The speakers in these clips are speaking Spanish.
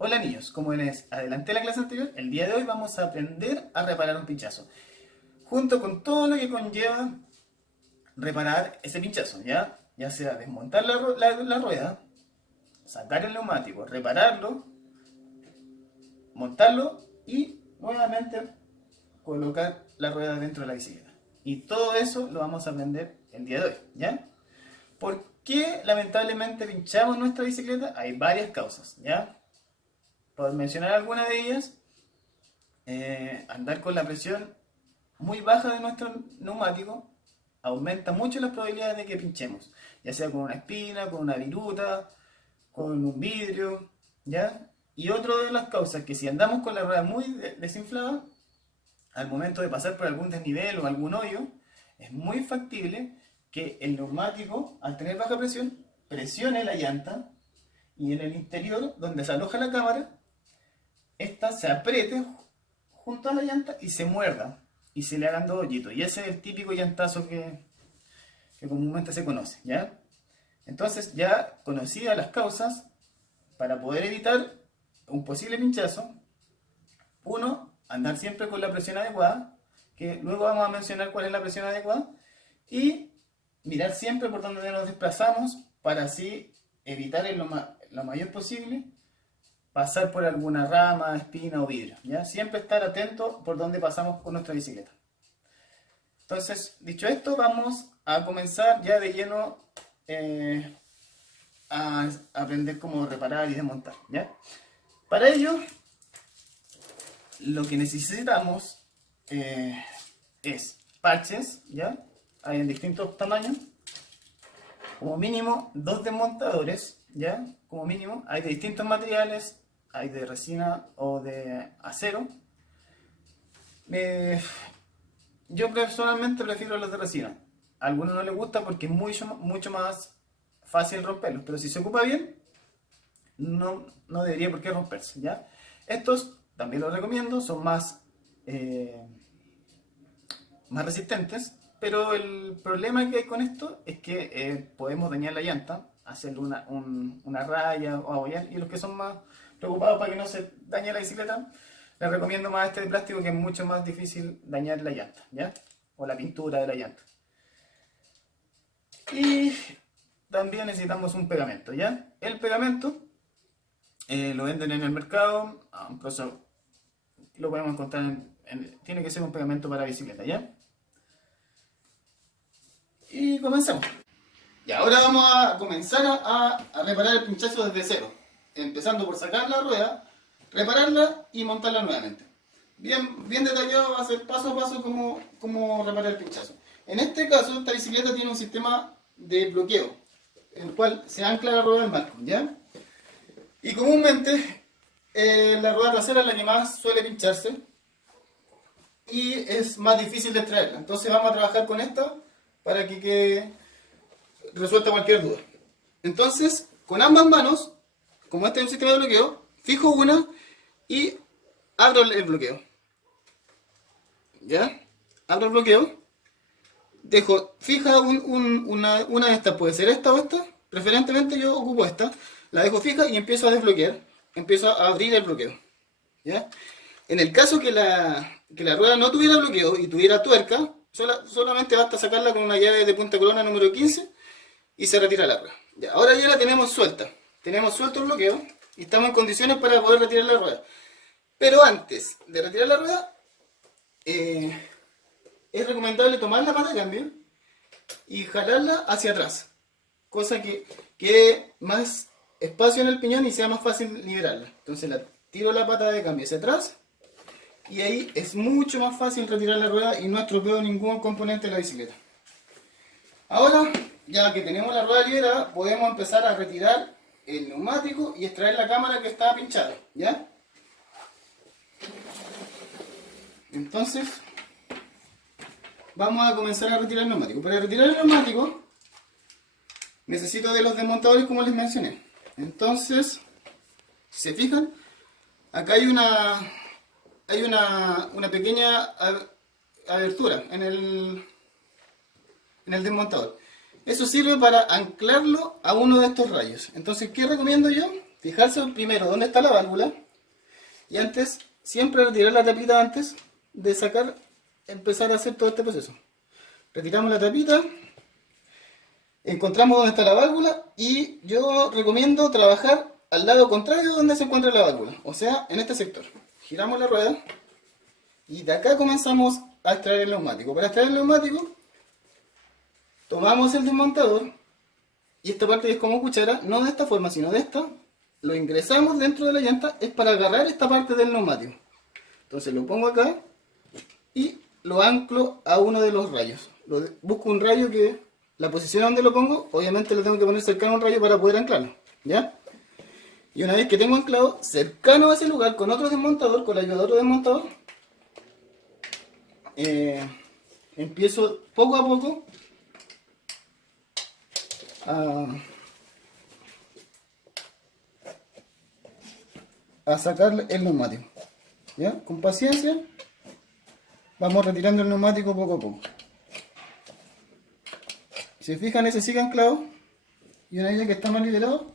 Hola niños, como les adelanté en la clase anterior, el día de hoy vamos a aprender a reparar un pinchazo, junto con todo lo que conlleva reparar ese pinchazo, ya sea desmontar la rueda, sacar el neumático, repararlo, montarlo y nuevamente colocar la rueda dentro de la bicicleta. Y todo eso lo vamos a aprender el día de hoy, ¿ya? ¿Por qué lamentablemente pinchamos nuestra bicicleta? Hay varias causas, ¿ya? Por mencionar alguna de ellas, andar con la presión muy baja de nuestro neumático aumenta mucho las probabilidades de que pinchemos, ya sea con una espina, con una viruta, con un vidrio, ¿ya? Y otra de las causas que si andamos con la rueda muy desinflada, al momento de pasar por algún desnivel o algún hoyo, es muy factible que el neumático, al tener baja presión, presione la llanta y en el interior, donde se aloja la cámara, esta se apriete junto a la llanta y se muerda y se le hagan dos hoyitos. Y ese es el típico llantazo que comúnmente se conoce, ¿ya? Entonces, ya conocidas las causas, para poder evitar un posible pinchazo, uno, andar siempre con la presión adecuada, que luego vamos a mencionar cuál es la presión adecuada, y mirar siempre por donde nos desplazamos para así evitar en lo mayor posible pasar por alguna rama, espina o vidrio, ¿ya? Siempre estar atento por donde pasamos con nuestra bicicleta. Entonces, dicho esto, vamos a comenzar ya de lleno a aprender cómo reparar y desmontar, ¿ya? Para ello, lo que necesitamos es parches, ¿ya? Hay en distintos tamaños, como mínimo dos desmontadores, ¿ya? Como mínimo, hay de distintos materiales, hay de resina o de acero. Eh, yo personalmente prefiero los de resina. A algunos no les gusta porque es mucho más fácil romperlos, pero si se ocupa bien, no debería por qué romperse, ¿ya? Estos también los recomiendo, son más resistentes, pero el problema que hay con esto es que podemos dañar la llanta, hacerle una raya o abollar, y los que son más preocupados para que no se dañe la bicicleta, les recomiendo más este de plástico, que es mucho más difícil dañar la llanta, ¿ya? O la pintura de la llanta. Y también necesitamos un pegamento, ¿ya? El pegamento lo venden en el mercado, incluso lo podemos encontrar tiene que ser un pegamento para bicicleta, ¿ya? Y comencemos. Y ahora vamos a comenzar a reparar el pinchazo desde cero, empezando por sacar la rueda, repararla y montarla nuevamente. Bien detallado va a ser paso a paso cómo reparar el pinchazo. En este caso, esta bicicleta tiene un sistema de bloqueo, en el cual se ancla la rueda al marco, ¿ya? Y comúnmente la rueda trasera es la que más suele pincharse y es más difícil de extraerla. Entonces vamos a trabajar con esta para que quede resuelta cualquier duda. Entonces, con ambas manos, como este es un sistema de bloqueo, fijo una y abro el bloqueo. ¿Ya? Abro el bloqueo. Dejo fija una de estas, puede ser esta o esta. Preferentemente yo ocupo esta. La dejo fija y empiezo a desbloquear. Empiezo a abrir el bloqueo. ¿Ya? En el caso que la rueda no tuviera bloqueo y tuviera tuerca, solamente basta sacarla con una llave de punta corona número 15 y se retira la rueda. Ya, ahora ya la tenemos suelta. Tenemos suelto el bloqueo y estamos en condiciones para poder retirar la rueda. Pero antes de retirar la rueda, es recomendable tomar la pata de cambio y jalarla hacia atrás. Cosa que quede más espacio en el piñón y sea más fácil liberarla. Entonces tiro la pata de cambio hacia atrás y ahí es mucho más fácil retirar la rueda y no estropeo ningún componente de la bicicleta. Ahora, ya que tenemos la rueda liberada, podemos empezar a retirar el neumático y extraer la cámara que estaba pinchada, ¿ya? Entonces, vamos a comenzar a retirar el neumático. Para retirar el neumático, necesito de los desmontadores como les mencioné. Entonces, si se fijan, acá hay una pequeña abertura en el desmontador. Eso sirve para anclarlo a uno de estos rayos. Entonces, ¿qué recomiendo yo? fijarse primero dónde está la válvula y antes, siempre retirar la tapita antes de sacar, empezar a hacer todo este proceso. Retiramos la tapita, encontramos dónde está la válvula y yo recomiendo trabajar al lado contrario de donde se encuentra la válvula, o sea, en este sector. Giramos la rueda y de acá comenzamos a extraer el neumático. Para extraer el neumático, tomamos el desmontador y esta parte es como cuchara, no de esta forma, sino de esta. Lo ingresamos dentro de la llanta, es para agarrar esta parte del neumático. Entonces lo pongo acá y lo anclo a uno de los rayos. Busco un rayo que, la posición donde lo pongo, obviamente lo tengo que poner cercano a un rayo para poder anclarlo, ¿ya? Y una vez que tengo anclado, cercano a ese lugar, con otro desmontador, con la ayuda de otro desmontador, empiezo poco a poco a sacar el neumático, ¿ya? Con paciencia vamos retirando el neumático poco a poco. Si se fijan, ese sigue anclado y una vez que está más liberado,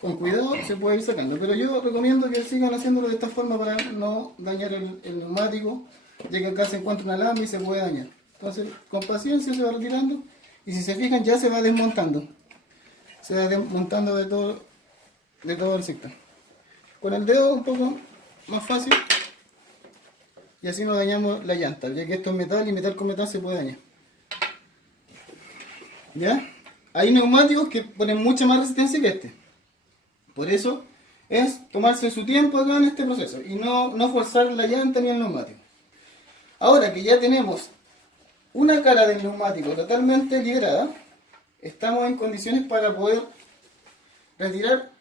con cuidado se puede ir sacando, pero yo recomiendo que sigan haciéndolo de esta forma para no dañar el neumático, ya que acá se encuentra un alambre y se puede dañar. Entonces con paciencia se va retirando y si se fijan ya se va desmontando, de todo el sector. Con el dedo un poco más fácil y así no dañamos la llanta, ya que esto es metal y metal con metal se puede dañar. ¿Ya? Hay neumáticos que ponen mucha más resistencia que este. Por eso es tomarse su tiempo acá en este proceso y no forzar la llanta ni el neumático. Ahora que ya tenemos una cara del neumático totalmente liberada, estamos en condiciones para poder retirar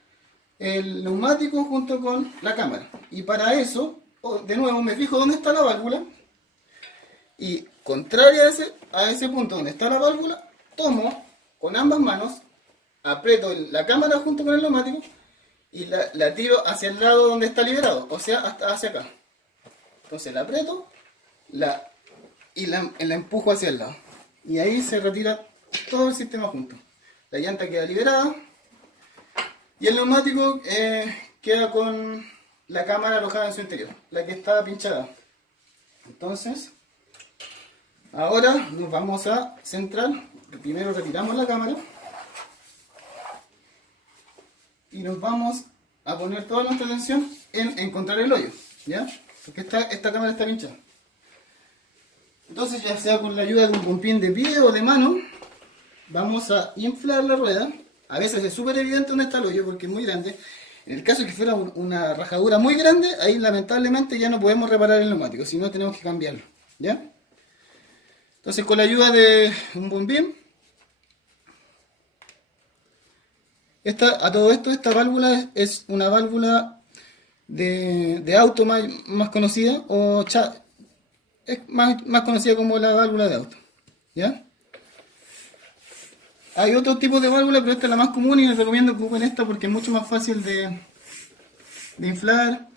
el neumático junto con la cámara. Y para eso, de nuevo, me fijo dónde está la válvula y contraria a ese punto donde está la válvula, tomo con ambas manos, aprieto la cámara junto con el neumático y la tiro hacia el lado donde está liberado, o sea, hasta hacia acá. Entonces la aprieto y la empujo hacia el lado. Y ahí se retira todo el sistema junto. La llanta queda liberada y el neumático queda con la cámara alojada en su interior, la que está pinchada. Entonces, ahora nos vamos a centrar. Primero retiramos la cámara y nos vamos a poner toda nuestra atención en encontrar el hoyo, ¿ya? Porque esta cámara está pinchada. Entonces, ya sea con la ayuda de un pompín de pie o de mano, vamos a inflar la rueda. A veces es súper evidente dónde está el hoyo porque es muy grande. En el caso de que fuera una rajadura muy grande, ahí lamentablemente ya no podemos reparar el neumático, si no tenemos que cambiarlo, ¿ya? Entonces, con la ayuda de un bombín, a todo esto, esta válvula es una válvula de auto más conocida, es más conocida como la válvula de auto, ¿ya? Hay otros tipos de válvula, pero esta es la más común y les recomiendo que ocupen esta porque es mucho más fácil de inflar.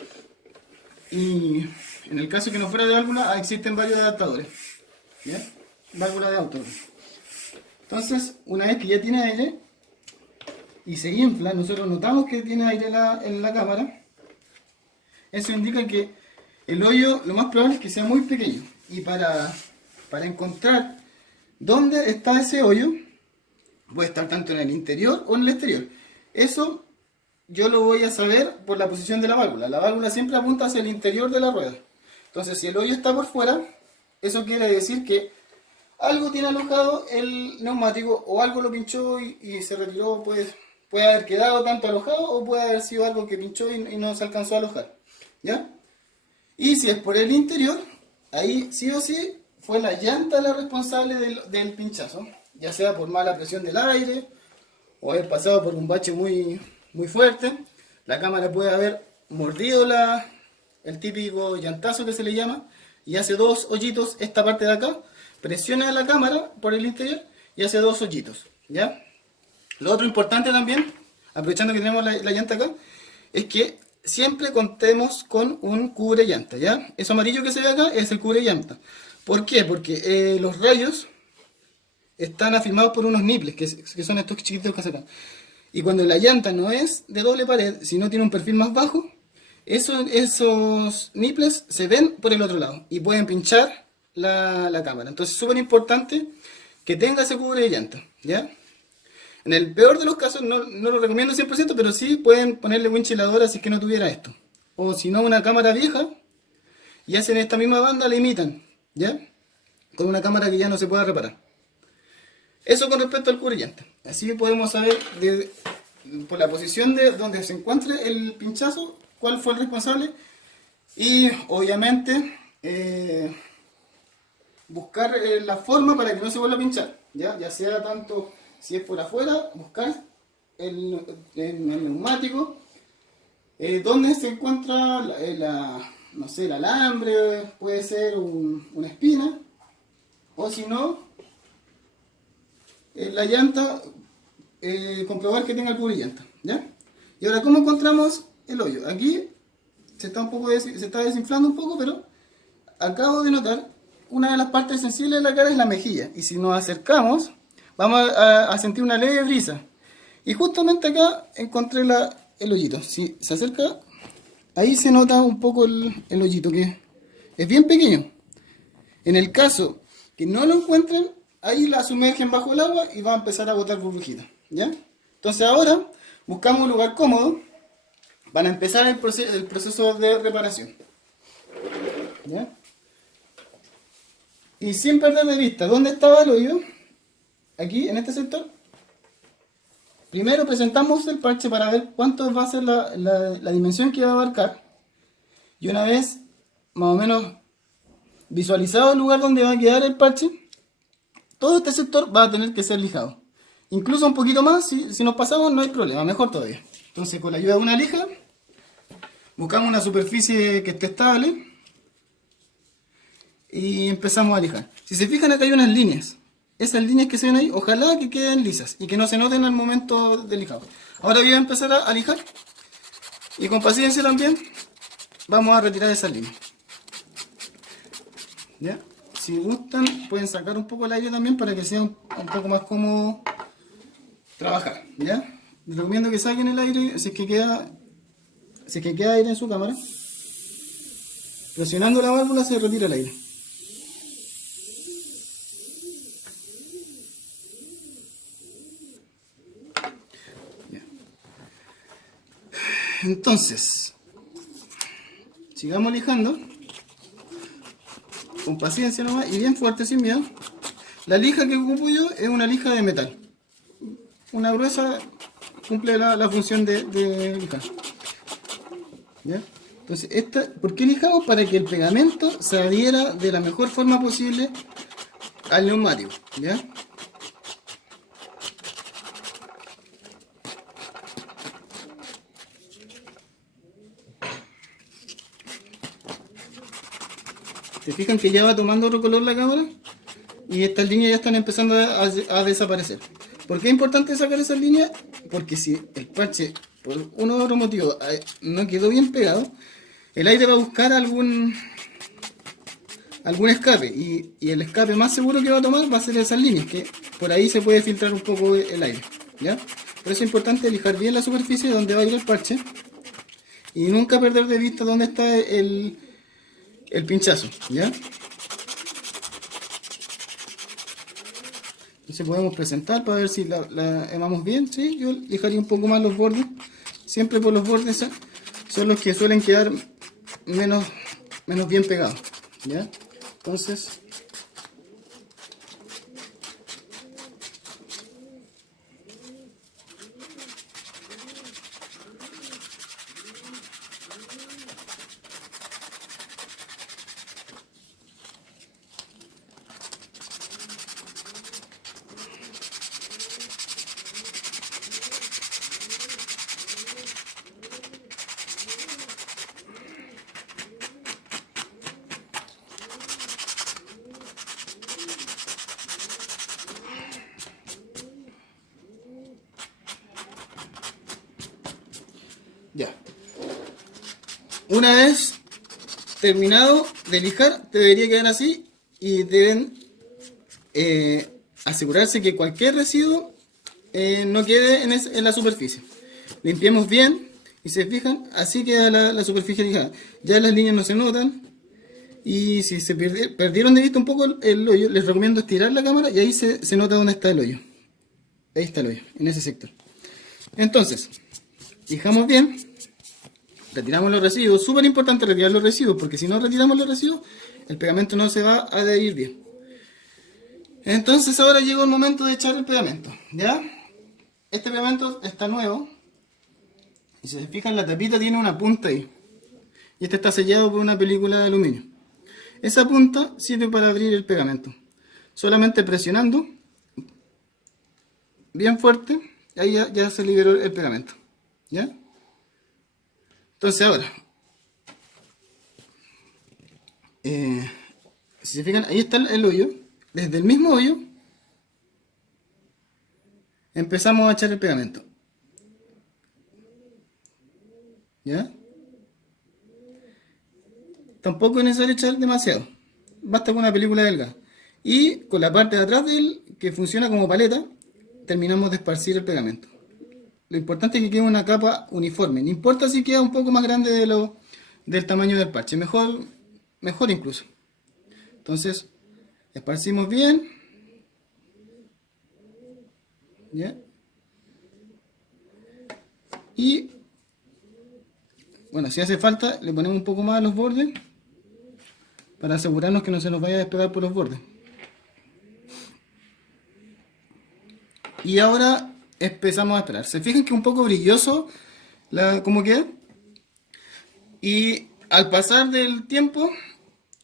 Y en el caso que no fuera de válvula, existen varios adaptadores, ¿ya? Válvula de auto. Entonces, una vez que ya tiene aire y se infla, nosotros notamos que tiene aire en la cámara. Eso indica que el hoyo lo más probable es que sea muy pequeño. Y para encontrar dónde está ese hoyo, puede estar tanto en el interior o en el exterior. Eso yo lo voy a saber por la posición de la válvula. La válvula siempre apunta hacia el interior de la rueda. Entonces, si el hoyo está por fuera, eso quiere decir que algo tiene alojado el neumático o algo lo pinchó y se retiró. Puede haber quedado tanto alojado o puede haber sido algo que pinchó y no se alcanzó a alojar, ¿ya? Y si es por el interior, ahí sí o sí fue la llanta la responsable del pinchazo, ya sea por mala presión del aire o haber pasado por un bache muy, muy fuerte. La cámara puede haber mordido el típico llantazo que se le llama y hace dos hoyitos. Esta parte de acá presiona la cámara por el interior y hace dos hoyitos, ¿ya? Lo otro importante también, aprovechando que tenemos la llanta acá, es que siempre contemos con un cubre llanta, ¿ya? Eso amarillo que se ve acá es el cubre llanta. ¿Por qué? Porque los rayos están afirmados por unos nipples, que son estos chiquitos que se acá. Y cuando la llanta no es de doble pared, sino tiene un perfil más bajo, esos nipples se ven por el otro lado y pueden pinchar la cámara. Entonces es súper importante que tenga ese cubre de llanta, ¿ya? En el peor de los casos, no lo recomiendo 100%, pero sí pueden ponerle winch heladora si es que no tuviera esto. O si no, una cámara vieja y hacen esta misma banda, la imitan, ¿ya? Con una cámara que ya no se pueda reparar. Eso con respecto al cubre llanta. Así podemos saber por la posición de donde se encuentre el pinchazo cuál fue el responsable y obviamente buscar la forma para que no se vuelva a pinchar, ya sea tanto si es por afuera, buscar el neumático donde se encuentra no sé, el alambre, puede ser una espina, o si no, la llanta, comprobar que tenga el cubre llanta, ¿ya? Y ahora, ¿cómo encontramos el hoyo? Aquí se está desinflando un poco, pero acabo de notar una de las partes sensibles de la cara es la mejilla, y si nos acercamos vamos a sentir una leve brisa, y justamente acá encontré el hoyito. Si se acerca, ahí se nota un poco el hoyito, que es bien pequeño. En el caso que no lo encuentren, ahí la sumergen bajo el agua y va a empezar a botar burbujitas, ¿ya? Entonces ahora buscamos un lugar cómodo para empezar el proceso de reparación, ¿ya? Y sin perder de vista dónde estaba el hoyo, aquí en este sector, primero presentamos el parche para ver cuánto va a ser la dimensión que va a abarcar. Y una vez más o menos visualizado el lugar donde va a quedar el parche, todo este sector va a tener que ser lijado. Incluso un poquito más, si nos pasamos no hay problema, mejor todavía. Entonces con la ayuda de una lija, buscamos una superficie que esté estable y empezamos a lijar. Si se fijan, acá hay unas líneas. Esas líneas que se ven ahí, ojalá que queden lisas y que no se noten al momento del lijado. Ahora voy a empezar a lijar y con paciencia también vamos a retirar esas líneas, ¿ya? Si gustan pueden sacar un poco el aire también para que sea un poco más cómodo trabajar, ¿ya? Les recomiendo que saquen el aire si es que queda aire en su cámara. Presionando la válvula se retira el aire. Entonces, sigamos lijando con paciencia nomás y bien fuerte, sin miedo. La lija que ocupo yo es una lija de metal, una gruesa, cumple la función de lijar, ¿ya? Entonces, ¿por qué lijamos? Para que el pegamento se adhiera de la mejor forma posible al neumático, ¿ya? ¿Se fijan que ya va tomando otro color la cámara? Y estas líneas ya están empezando a desaparecer. ¿Por qué es importante sacar esas líneas? Porque si el parche, por uno u otro motivo, no quedó bien pegado, el aire va a buscar algún escape. Y el escape más seguro que va a tomar va a ser esas líneas, que por ahí se puede filtrar un poco el aire, ¿ya? Por eso es importante lijar bien la superficie donde va a ir el parche. Y nunca perder de vista dónde está el pinchazo, ¿ya? Entonces podemos presentar para ver si la hemamos bien, ¿sí? Yo lijaría un poco más los bordes, siempre por los bordes son los que suelen quedar menos bien pegados, ¿ya? Entonces ya. Una vez terminado de lijar, debería quedar así y deben asegurarse que cualquier residuo no quede en la superficie. Limpiemos bien y se fijan, así queda la superficie lijada. Ya las líneas no se notan. Y si se perdieron de vista un poco el hoyo, les recomiendo estirar la cámara y ahí se nota dónde está el hoyo. Ahí está el hoyo, en ese sector. Entonces, fijamos bien, retiramos los residuos. Súper importante retirar los residuos, porque si no retiramos los residuos, el pegamento no se va a adherir bien. Entonces ahora llegó el momento de echar el pegamento, ¿ya? Este pegamento está nuevo. Y si se fijan, la tapita tiene una punta ahí. Y este está sellado por una película de aluminio. Esa punta sirve para abrir el pegamento. Solamente presionando bien fuerte, ahí ya se liberó el pegamento. ¿Ya? Entonces ahora, si se fijan, ahí está el hoyo. Desde el mismo hoyo empezamos a echar el pegamento. ¿Ya? Tampoco es necesario echar demasiado. Basta con una película delgada. Y con la parte de atrás de él, que funciona como paleta, terminamos de esparcir el pegamento. Lo importante es que quede una capa uniforme. No importa si queda un poco más grande del tamaño del parche. Mejor incluso. Entonces, esparcimos bien. ¿Ya? Y, bueno, si hace falta, le ponemos un poco más a los bordes, para asegurarnos que no se nos vaya a despegar por los bordes. Y ahora empezamos a esperar. Se fijan que es un poco brilloso como queda. Y al pasar del tiempo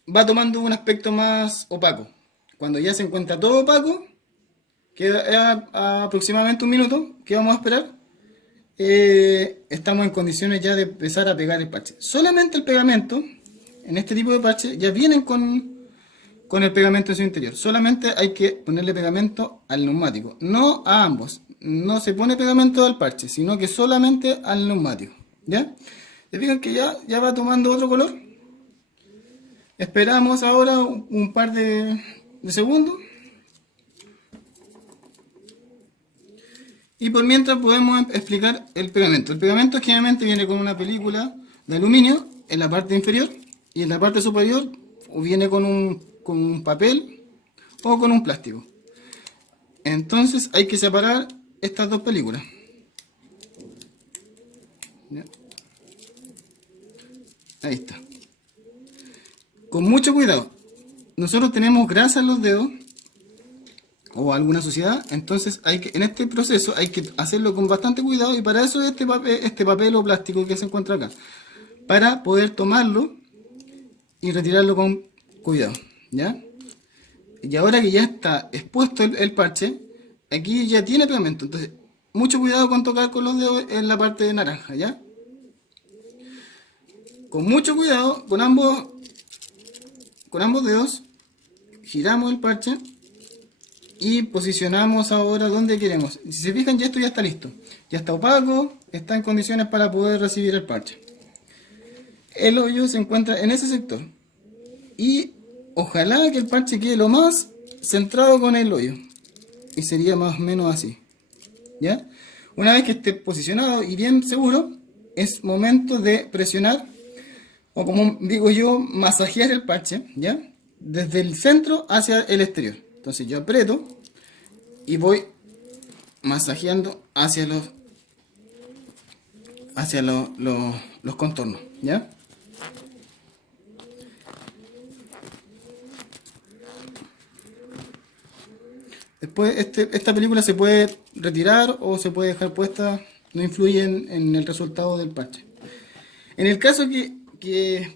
va tomando un aspecto más opaco. Cuando ya se encuentra todo opaco, queda aproximadamente un minuto que vamos a esperar. Estamos en condiciones ya de empezar a pegar el parche. Solamente el pegamento, en este tipo de parche, ya vienen con el pegamento en su interior. Solamente hay que ponerle pegamento al neumático, no a ambos. No se pone pegamento al parche, sino que solamente al neumático. ¿Ya? ¿Se fijan que ya va tomando otro color? Esperamos ahora un par de segundos. Y por mientras podemos explicar el pegamento. El pegamento generalmente viene con una película de aluminio en la parte inferior, y en la parte superior viene con un papel o con un plástico. Entonces hay que separar estas dos películas. ¿Ya? Ahí está. Con mucho cuidado. Nosotros tenemos grasa en los dedos o alguna suciedad, entonces en este proceso hay que hacerlo con bastante cuidado, y para eso este papel o plástico que se encuentra acá, para poder tomarlo y retirarlo con cuidado. ¿Ya? Y ahora que ya está expuesto el parche, aquí ya tiene pegamento, entonces mucho cuidado con tocar con los dedos en la parte de naranja. ¿Ya? Con mucho cuidado, con ambos dedos giramos el parche y posicionamos ahora donde queremos. Si se fijan, ya esto ya está listo, ya está opaco, está en condiciones para poder recibir el parche. El hoyo se encuentra en ese sector, y ojalá que el parche quede lo más centrado con el hoyo, y sería más o menos así. ¿Ya? Una vez que esté posicionado y bien seguro, es momento de presionar, o como digo yo, masajear el parche, ¿ya? Desde el centro hacia el exterior. Entonces yo aprieto y voy masajeando hacia los contornos. ¿Ya? Después esta película se puede retirar o se puede dejar puesta, no influye en el resultado del parche. En el caso que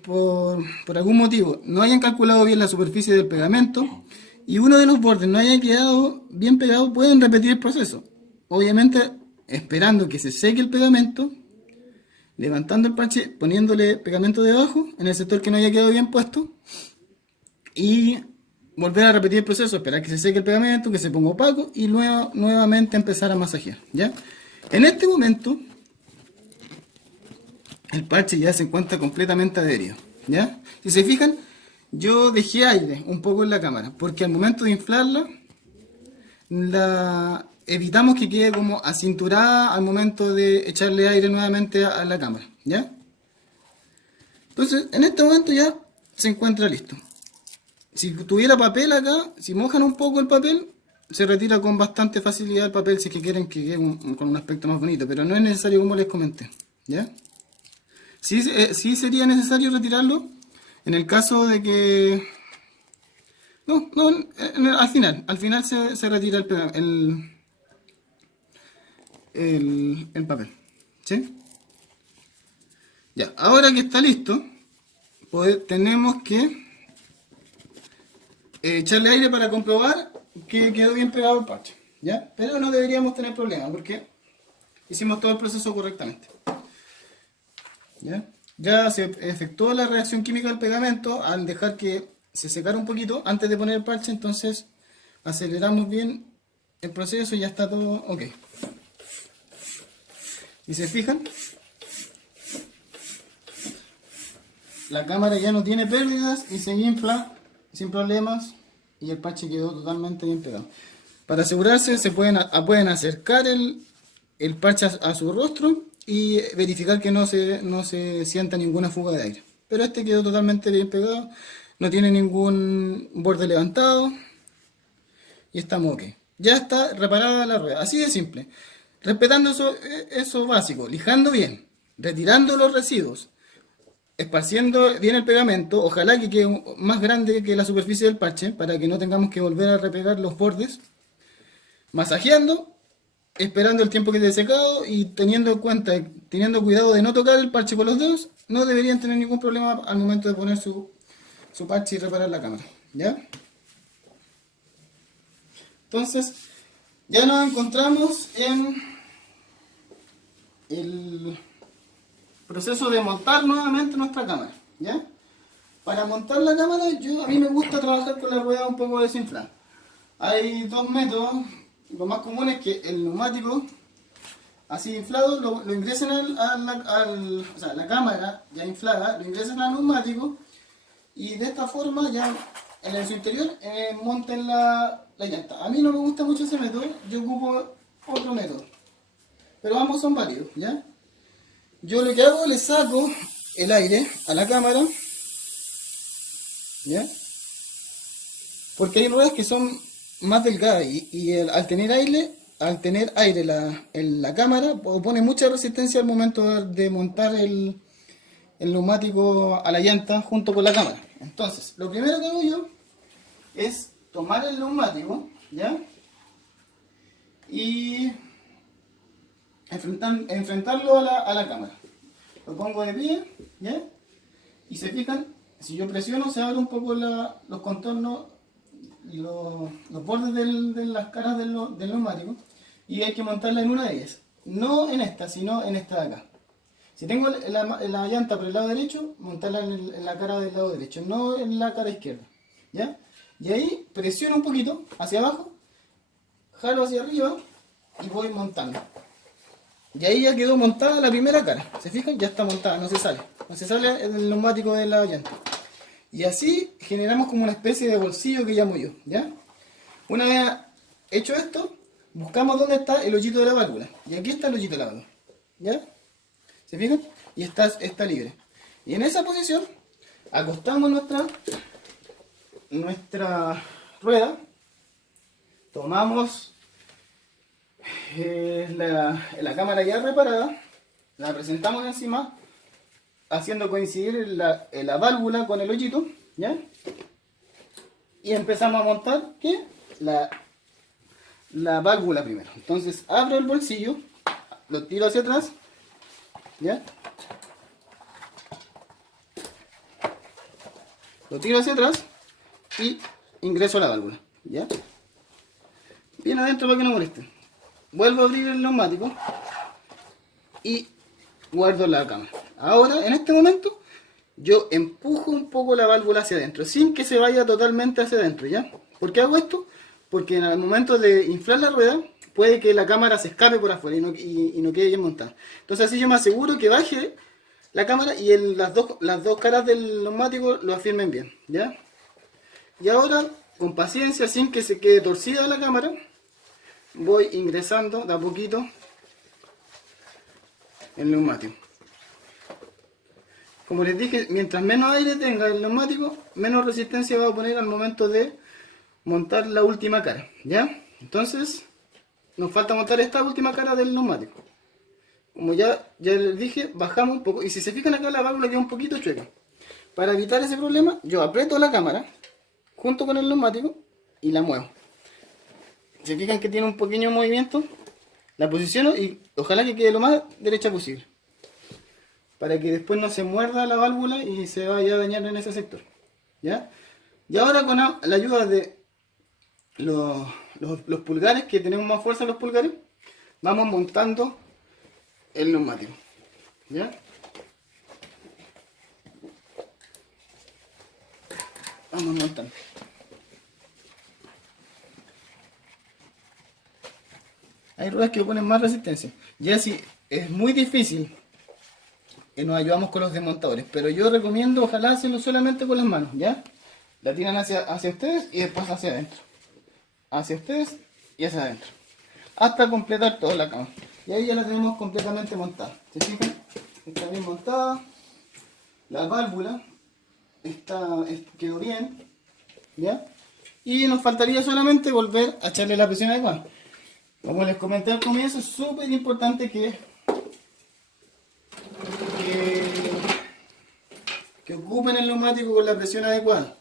por algún motivo no hayan calculado bien la superficie del pegamento y uno de los bordes no haya quedado bien pegado, pueden repetir el proceso. Obviamente esperando que se seque el pegamento, levantando el parche, poniéndole pegamento debajo en el sector que no haya quedado bien puesto, y volver a repetir el proceso, esperar que se seque el pegamento, que se ponga opaco, y luego nuevamente empezar a masajear. ¿Ya? En este momento el parche ya se encuentra completamente adherido. ¿Ya? Si se fijan, yo dejé aire un poco en la cámara, porque al momento de inflarla, evitamos que quede como acinturada al momento de echarle aire nuevamente a la cámara, ¿ya? Entonces, en este momento ya se encuentra listo. Si tuviera papel acá, si mojan un poco el papel, se retira con bastante facilidad el papel si es que quieren que quede con un aspecto más bonito, pero no es necesario como les comenté, ¿ya? Sí sería necesario retirarlo en el caso de que... No, al final se retira el papel, ¿sí? Ya, ahora que está listo, tenemos que echarle aire para comprobar que quedó bien pegado el parche, ¿ya? Pero no deberíamos tener problema porque hicimos todo el proceso correctamente, ¿ya? Ya se efectuó la reacción química del pegamento al dejar que se secara un poquito antes de poner el parche, entonces aceleramos bien el proceso y ya está todo ok. Si se fijan, la cámara ya no tiene pérdidas y se infla sin problemas y el parche quedó totalmente bien pegado. Para asegurarse pueden acercar el parche a su rostro y verificar que no se sienta ninguna fuga de aire. Pero este quedó totalmente bien pegado, no tiene ningún borde levantado y estamos ok. Ya está reparada la rueda, así de simple. Respetando eso básico, lijando bien, retirando los residuos, esparciendo bien el pegamento, ojalá que quede más grande que la superficie del parche para que no tengamos que volver a repegar los bordes, masajeando, esperando el tiempo que esté secado y teniendo cuidado de no tocar el parche con los dedos, no deberían tener ningún problema al momento de poner su parche y reparar la cámara, ¿ya? Entonces, ya nos encontramos en el proceso de montar nuevamente nuestra cámara, ¿ya? Para montar la cámara, a mí me gusta trabajar con la rueda un poco desinflada. Hay dos métodos. Lo más común es que el neumático así inflado lo ingresen o sea, la cámara ya inflada, lo ingresen al neumático y de esta forma ya en su interior monten la llanta. A mí no me gusta mucho ese método, yo ocupo otro método, pero ambos son válidos, ¿ya? Yo lo que hago, le saco el aire a la cámara, ¿ya? Porque hay ruedas que son más delgadas y al tener aire la cámara pone mucha resistencia al momento de montar el neumático a la llanta junto con la cámara. Entonces, lo primero que hago yo es tomar el neumático, ¿ya? Y enfrentarlo a la cámara. Lo pongo de pie, ¿ya? Y se fijan, si yo presiono se abren un poco los contornos, los bordes de las caras del neumático, y hay que montarla en una de ellas. No en esta, sino en esta de acá. Si tengo la llanta por el lado derecho, montarla en la cara del lado derecho, no en la cara izquierda, ¿ya? Y ahí presiono un poquito hacia abajo, jalo hacia arriba y voy montando. Y ahí ya quedó montada la primera cara. ¿Se fijan? Ya está montada, no se sale. No se sale el neumático de la llanta. Y así generamos como una especie de bolsillo que llamo yo, ¿ya? Una vez hecho esto, buscamos dónde está el hoyito de la válvula. Y aquí está el hoyito de la válvula, ¿ya? ¿Se fijan? Y está libre. Y en esa posición, acostamos nuestra rueda, tomamos la cámara ya reparada, la presentamos encima, haciendo coincidir la válvula con el hoyito, ¿ya? Y empezamos a montar, ¿qué? La válvula primero. Entonces abro el bolsillo, lo tiro hacia atrás, ¿ya? Lo tiro hacia atrás y ingreso a la válvula, ¿ya? Bien adentro para que no moleste. Vuelvo a abrir el neumático y guardo la cámara. Ahora, en este momento, yo empujo un poco la válvula hacia adentro, sin que se vaya totalmente hacia adentro, ¿ya? ¿Por qué hago esto? Porque en el momento de inflar la rueda, puede que la cámara se escape por afuera y no quede bien montada. Entonces así yo me aseguro que baje la cámara y las dos caras del neumático lo afirmen bien, ¿ya? Y ahora, con paciencia, sin que se quede torcida la cámara, voy ingresando de a poquito el neumático. Como les dije, mientras menos aire tenga el neumático, menos resistencia va a poner al momento de montar la última cara, ¿ya? Entonces, nos falta montar esta última cara del neumático. Como ya les dije, bajamos un poco, y si se fijan acá la válvula queda un poquito chueca. Para evitar ese problema, yo aprieto la cámara junto con el neumático y la muevo. Se fijan que tiene un pequeño movimiento, la posiciono y ojalá que quede lo más derecha posible, para que después no se muerda la válvula y se vaya a dañar en ese sector, ¿ya? Y ahora con la ayuda de los pulgares, que tenemos más fuerza en los pulgares, vamos montando el neumático, ¿ya? Vamos montando. Hay ruedas que ponen más resistencia. Ya si es muy difícil, nos ayudamos con los desmontadores, pero yo recomiendo ojalá hacerlo solamente con las manos, ¿ya? La tiran hacia ustedes y después hacia adentro. Hacia ustedes y hacia adentro. Hasta completar toda la cama. Y ahí ya la tenemos completamente montada. ¿Se fijan? Está bien montada. La válvula quedó bien, ¿ya? Y nos faltaría solamente volver a echarle la presión adecuada. Como les comenté al comienzo, es súper importante que ocupen el neumático con la presión adecuada.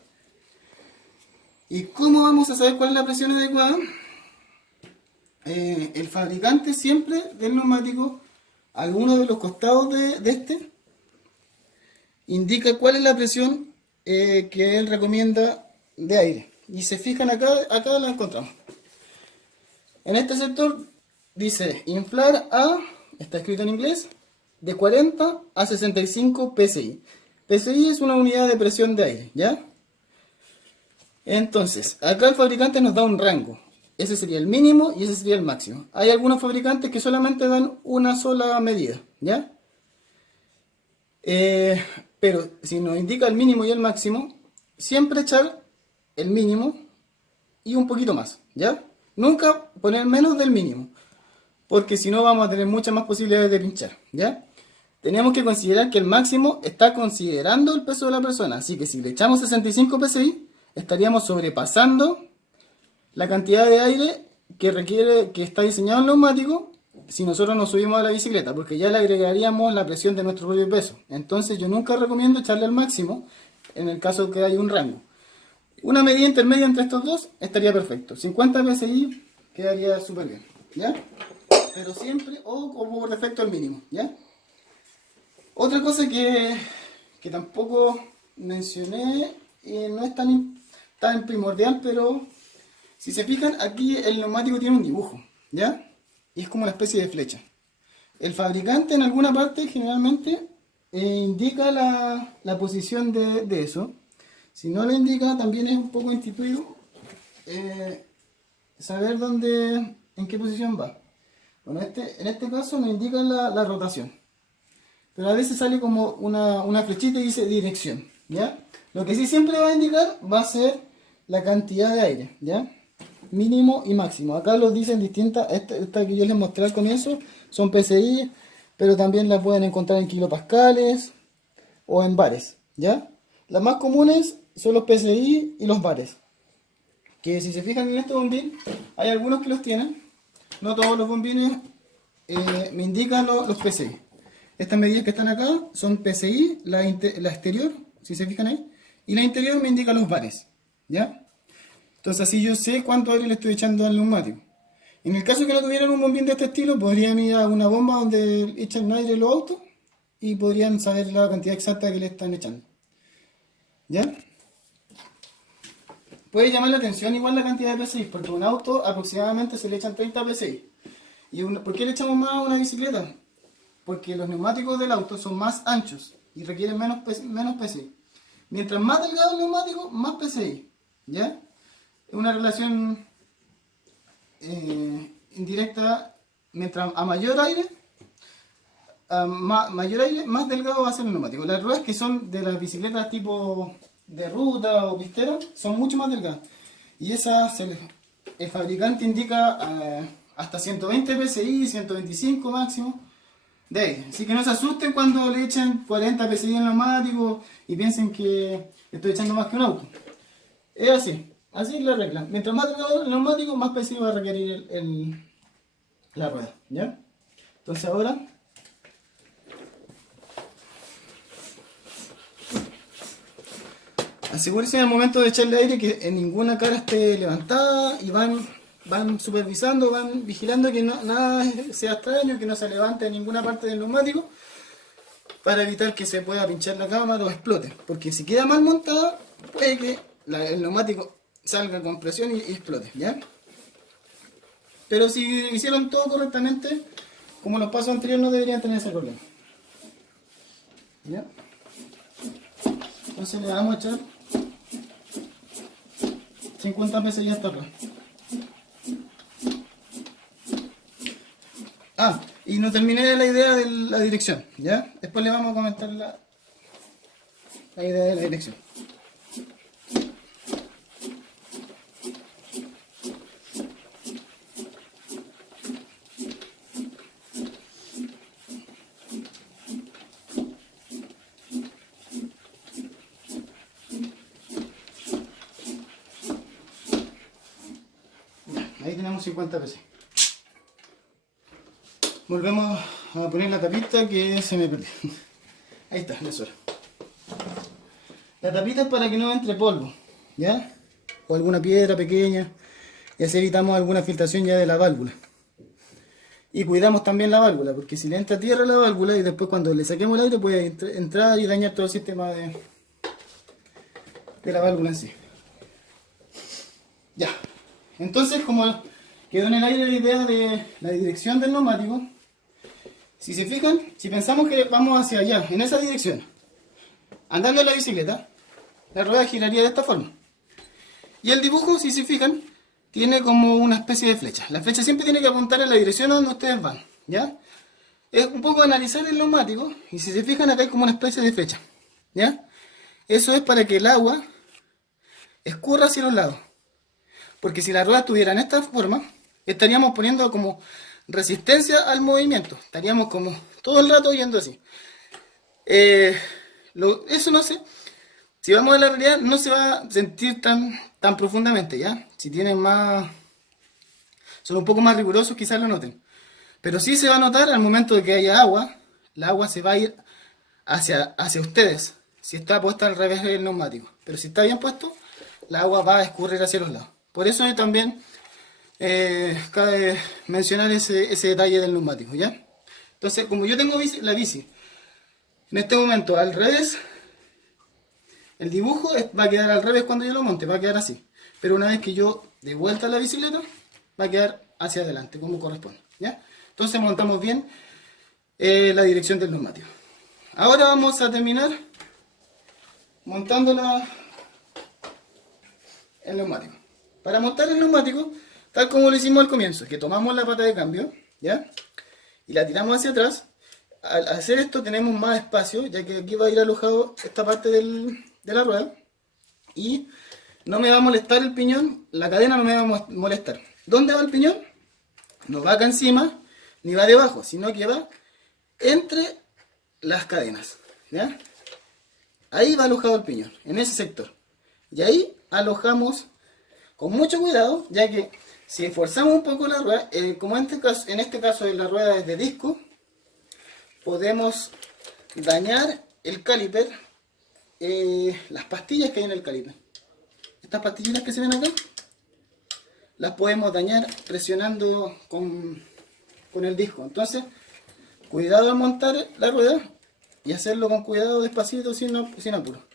¿Y cómo vamos a saber cuál es la presión adecuada? El fabricante siempre del neumático, alguno de los costados de este, indica cuál es la presión que él recomienda de aire. Y se fijan acá la encontramos. En este sector dice inflar a, está escrito en inglés, de 40 a 65 psi. PSI es una unidad de presión de aire, ¿ya? Entonces, acá el fabricante nos da un rango. Ese sería el mínimo y ese sería el máximo. Hay algunos fabricantes que solamente dan una sola medida, ¿ya? Pero si nos indica el mínimo y el máximo, siempre echar el mínimo y un poquito más, ¿ya? Nunca poner menos del mínimo, porque si no vamos a tener muchas más posibilidades de pinchar, ¿ya? Tenemos que considerar que el máximo está considerando el peso de la persona, así que si le echamos 65 psi, estaríamos sobrepasando la cantidad de aire que está diseñado el neumático si nosotros nos subimos a la bicicleta, porque ya le agregaríamos la presión de nuestro propio peso. Entonces yo nunca recomiendo echarle al máximo en el caso que haya un rango. Una medida intermedia entre estos dos estaría perfecto. 50 psi quedaría súper bien, ¿ya? Pero siempre, o por defecto el mínimo, ¿ya? Otra cosa que tampoco mencioné, no es tan primordial, pero si se fijan, aquí el neumático tiene un dibujo, ¿ya? Y es como una especie de flecha. El fabricante en alguna parte generalmente indica la posición de eso. Si no lo indica, también es un poco intuitivo saber en qué posición va. Bueno, en este caso nos indica la rotación. Pero a veces sale como una flechita y dice dirección, ¿ya? Lo que sí siempre va a indicar va a ser la cantidad de aire, ¿ya? Mínimo y máximo. Acá los dicen distintas, esta que yo les mostré al comienzo son PSI, pero también la pueden encontrar en kilopascales o en bares, ¿ya? Las más comunes son los PSI y los bares, que si se fijan en este bombín, hay algunos que los tienen, no todos los bombines me indican los PSI. Estas medidas que están acá son PSI, la exterior, si se fijan ahí, y la interior me indica los bares, ¿ya? Entonces así yo sé cuánto aire le estoy echando al neumático. En el caso que no tuvieran un bombín de este estilo, podrían ir a una bomba donde echan aire los autos y podrían saber la cantidad exacta que le están echando, ¿ya? Puede llamar la atención igual la cantidad de PSI, porque a un auto aproximadamente se le echan 30 PSI. ¿Por qué le echamos más a una bicicleta? Porque los neumáticos del auto son más anchos y requieren menos PSI. Mientras más delgado el neumático, más PSI, ¿ya? Es una relación indirecta. Mientras a mayor aire, más delgado va a ser el neumático. Las ruedas que son de las bicicletas tipo de ruta o pistera son mucho más delgadas. Y esas el fabricante indica hasta 120 PSI, 125 máximo. De ahí. Así que no se asusten cuando le echen 40 PSI en neumático y piensen que estoy echando más que un auto. Es así, así es la regla. Mientras más delgado el neumático, más PSI va a requerir la rueda. ¿Ya? Entonces ahora asegúrense en el momento de echarle aire que en ninguna cara esté levantada y van supervisando, van vigilando que nada sea extraño, que no se levante en ninguna parte del neumático para evitar que se pueda pinchar la cámara o explote. Porque si queda mal montada, puede que el neumático salga con presión y explote, ¿ya? Pero si hicieron todo correctamente, como los pasos anteriores, no deberían tener ese problema. ¿Ya? Entonces le vamos a echar 50 pesos ya hasta acá. Ah, y no terminé la idea de la dirección, ¿ya? Después le vamos a comentar la idea de la dirección. Ahí tenemos 50 pesos. Volvemos a poner la tapita que se me perdió. Ahí está, eso era. La tapita es para que no entre polvo, ¿ya? O alguna piedra pequeña, y así evitamos alguna filtración ya de la válvula. Y cuidamos también la válvula, porque si le entra tierra a la válvula y después cuando le saquemos el aire puede entrar y dañar todo el sistema de la válvula en sí. Ya. Entonces, como quedó en el aire la idea de la dirección del neumático, si se fijan, si pensamos que vamos hacia allá, en esa dirección, andando en la bicicleta, la rueda giraría de esta forma. Y el dibujo, si se fijan, tiene como una especie de flecha. La flecha siempre tiene que apuntar en la dirección a donde ustedes van, ¿ya? Es un poco analizar el neumático, y si se fijan acá hay como una especie de flecha, ¿ya? Eso es para que el agua escurra hacia los lados. Porque si la rueda estuviera en esta forma, estaríamos poniendo como resistencia al movimiento. Estaríamos como todo el rato yendo así. Eso no sé. Si vamos a la realidad, no se va a sentir tan profundamente, ¿ya? Si tienen son un poco más rigurosos, quizás lo noten. Pero sí se va a notar al momento de que haya agua, la agua se va a ir hacia ustedes. Si está puesta al revés del neumático. Pero si está bien puesto, la agua va a escurrir hacia los lados. Por eso también cabe mencionar ese detalle del neumático, ¿ya? Entonces, como yo tengo la bici en este momento al revés, el dibujo va a quedar al revés cuando yo lo monte, va a quedar así. Pero una vez que yo de vuelta a la bicicleta, va a quedar hacia adelante, como corresponde, ¿ya? Entonces montamos bien la dirección del neumático. Ahora vamos a terminar montando el neumático. Para montar el neumático, tal como lo hicimos al comienzo, que tomamos la pata de cambio, ¿ya? Y la tiramos hacia atrás. Al hacer esto tenemos más espacio, ya que aquí va a ir alojado esta parte de la rueda. Y no me va a molestar el piñón, la cadena no me va a molestar. ¿Dónde va el piñón? No va acá encima, ni va debajo, sino que va entre las cadenas, ¿ya? Ahí va alojado el piñón, en ese sector. Y ahí alojamos con mucho cuidado, ya que si forzamos un poco la rueda, como en este caso la rueda es de disco, podemos dañar el caliper, las pastillas que hay en el caliper. Estas pastillitas que se ven acá, las podemos dañar presionando con el disco. Entonces, cuidado al montar la rueda y hacerlo con cuidado, despacito, sin apuro.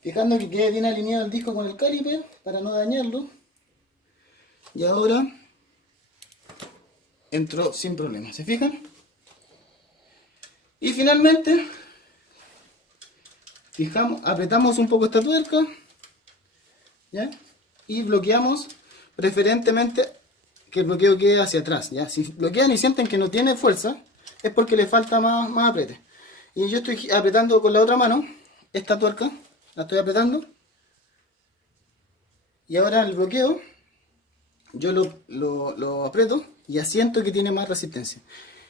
Fijando que quede bien alineado el disco con el caliper para no dañarlo. Y ahora entró sin problema, ¿se fijan? Y finalmente apretamos un poco esta tuerca, ¿ya? Y bloqueamos, preferentemente que el bloqueo quede hacia atrás, ¿ya? Si bloquean y sienten que no tiene fuerza, es porque le falta más apriete. Y yo estoy apretando con la otra mano esta tuerca, la estoy apretando. Y ahora el bloqueo, yo lo aprieto y asiento que tiene más resistencia.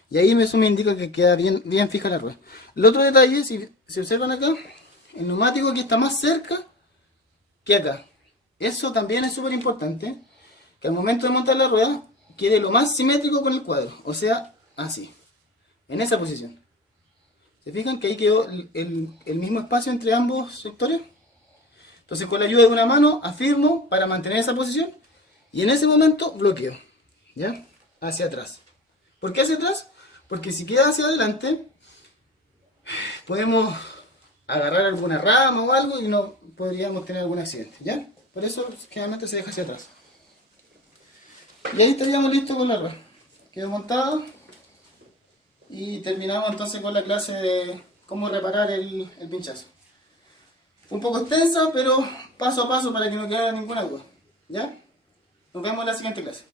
Y ahí eso me indica que queda bien, bien fija la rueda. El otro detalle, si observan acá, el neumático aquí está más cerca que acá. Eso también es súper importante, que al momento de montar la rueda quede lo más simétrico con el cuadro, o sea, así, en esa posición. ¿Se fijan que ahí quedó el mismo espacio entre ambos sectores? Entonces con la ayuda de una mano afirmo para mantener esa posición y en ese momento bloqueo, ¿ya? Hacia atrás. ¿Por qué hacia atrás? Porque si queda hacia adelante podemos agarrar alguna rama o algo y no podríamos tener algún accidente, ¿ya? Por eso generalmente se deja hacia atrás. Y ahí estaríamos listos con la rueda. Quedó montado y terminamos entonces con la clase de cómo reparar el pinchazo. Un poco extensa, pero paso a paso para que no quede ninguna duda, ¿ya? Nos vemos en la siguiente clase.